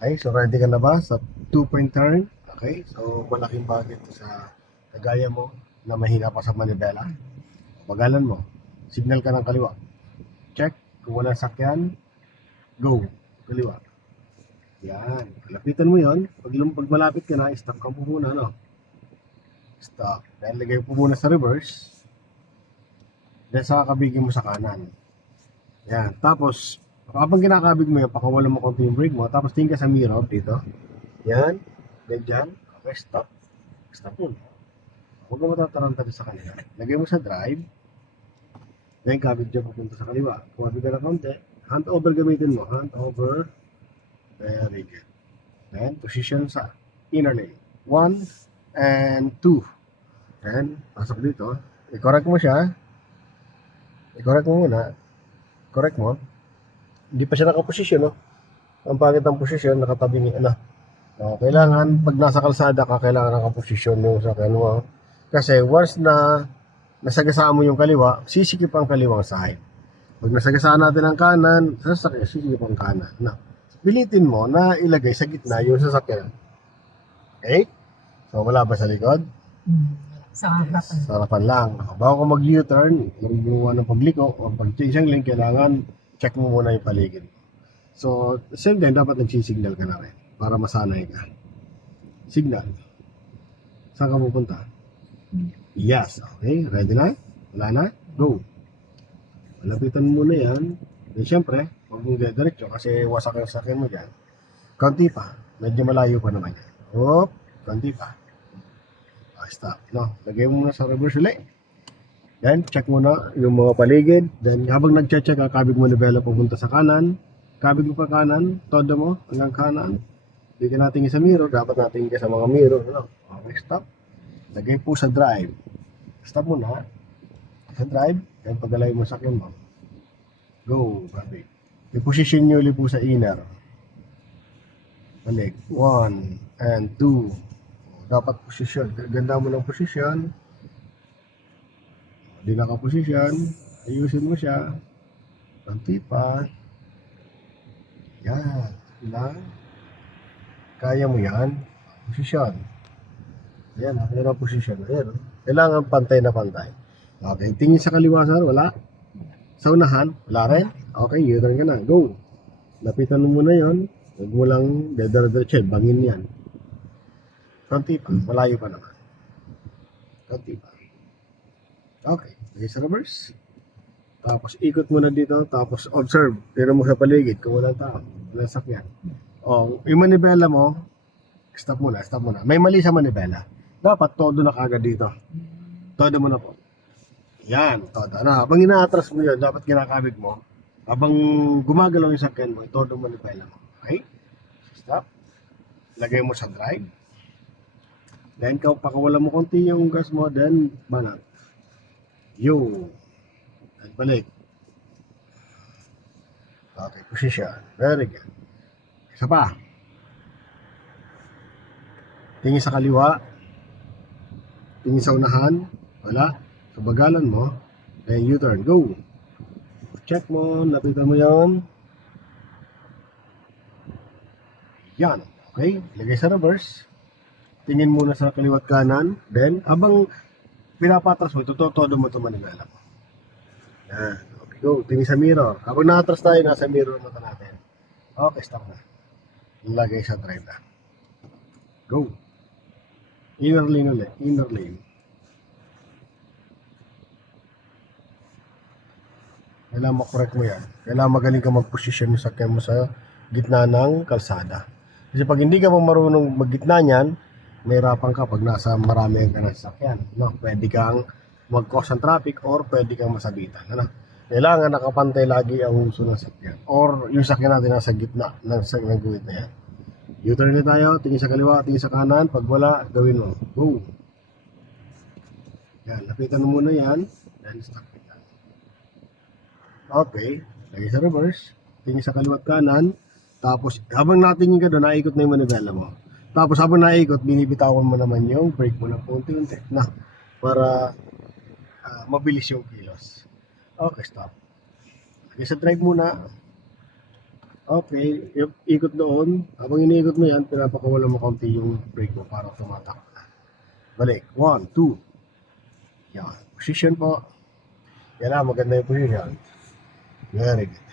Okay, so ready ka na ba sa 2-point turn? Okay, so malaking bagay ito sa kagaya mo na mahina pa sa manibela. Pagalan mo, signal ka ng kaliwa. Check, kung walang sakyan, go, kaliwa. Yan, lapitan mo yon. Pag malapit ka na, stop ka po muna, no? Stop. Then lagay po muna sa reverse. Then saka kabigin mo sa kanan. Yan, tapos habang kinakabig mo yan, pakawalan mo konti yung brake mo, tapos tingin ka sa mirror dito. Yan, then dyan. Okay, stop. Stop mo. Huwag mo matataranta sa kanila. Lagay mo sa drive. Then kabig dyan papunta sa kaliwa. Kumabig ka na konti. Hand over gamitin mo. Hand over. Very good. Then position sa inner lane. 1 and 2. Then pasok dito. I-correct mo siya. I-correct mo muna. Correct mo. Hindi pa siya nakaposisyon, no? Ang pangit ng posisyon, nakatabi ni, kailangan, pag nasa kalsada ka, kailangan nakaposisyon yung sakyan mo. Kasi once na nasagasaan mo yung kaliwa, sisikip ang kaliwang side. Pag nasagasaan natin ang kanan, sasakyan, sisikip ang kanan. Na, pilitin mo na ilagay sa gitna yung sasakyan. Okay? So, wala ba sa likod? Sa harapan. Sa harapan lang. Bago ka mag-U-turn, gumawa ng pagliko o pag-change ang lane, kailangan check mo muna yung paligid. So, same din, dapat nag-signal ka na rin para masanay ka. Signal. Saan ka pupunta? Yes. Okay, ready na? Wala na? Go. Malapitan mo muna yan. Then, syempre, huwag mong diretso kasi wasak ang sakyan mo dyan. Konti pa. Medyo malayo pa naman yan. Hop, konti pa. Stop. No, lagay mo muna sa reverse ulit. Then, check mo na yung mga paligid. Then, habang nag-check, kabig mo nivela pupunta sa kanan. Kabig mo pa kanan, todo mo hanggang kanan. Hindi ka natin sa mirror, dapat natin sa mga mirror. No? Okay, stop. Lagay po sa drive. Stop mo na. Sa drive, then pagalay mo sa sakyan mo. Go, kabig. I-position nyo ulit po sa inner. Balik. 1 and 2. Dapat posisyon. Ganda mo ng posisyon. Hindi nakaposisyon. Ayusin mo siya. Konti pa. Yan. Ilang. Kaya mo yan. Posisyon. Yan. Yan ang posisyon. Yan. Kailangan pantay na pantay. Okay. Tingin sa kaliwa sir. Wala. Sa unahan. Wala rin. Okay. U-turn ka na. Go. Lapitan mo muna yon. Huwag mo lang dedar-diretso. Bangin yan. Konti pa. Malayo pa naman. Konti pa. Okay. Lagay sa reverse. Tapos ikot mo na dito. Tapos observe. Tira mo sa paligid kung walang tao. Walang sakyan. O, yung manibela mo, stop muna, stop muna. May mali sa manibela. Dapat todo na kagad dito. Todo mo na po. Yan, todo. Ano, habang ina-atras mo yun, dapat kinakabig mo. Habang gumagalaw yung sakyan mo, todo manibela mo. Okay? Stop. Lagay mo sa drive. Then, pakawala mo konti yung gas mo, then, banat. Yo. At balik. Okay, position. Very good. Isa pa. Tingin sa kaliwa. Tingin sa unahan. Wala. So, bagalan mo. Then, U-turn. Go. Check mo. Lapitan mo yan. Yan. Okay. Lagay sa reverse. Tingin muna sa kaliwat kanan. Then, abang pinapatras mo, todo mo ito manibela mo. Yan. Okay, go. Tingin sa mirror. Habang nakatras tayo, nasa mirror mata natin. Okay, stop na. Lagay sa drive na. Go. Inner lane ulit. Inner lane. Kailangan makorek mo yan. Kailangan magaling ka mag-position yung sakyan mo sa gitna ng kalsada. Kasi pag hindi ka pa marunong mag-gitna niyan, mahirapan ka pag nasa marami ka ng sakyan. No? Pwede kang mag-cause ng traffic or pwede kang masabitan. Ano? Kailangan nakapantay lagi ang uso ng sakyan. Or yung sakyan natin nasa gitna ng guhit na yan. U-turn na tayo, tingin sa kaliwa, tingin sa kanan. Pag wala, gawin mo. Go! Yan, lapitan mo muna yan. Then stop it. Okay, lagay sa reverse. Tingin sa kaliwa at kanan. Tapos, habang natingin ka doon, naikot na yung manibela mo. Tapos, habang naikot, binibitawan mo naman yung brake mo ng konti-unti na para mabilis yung kilos. Okay, stop. Lagay sa drive muna. Okay, yung ikot doon. Habang iniikot mo yan, pinapakawala mo konti yung brake mo para tumatak. Balik. 1, 2. Yan. Position po. Yan lang, maganda yung position. Very good.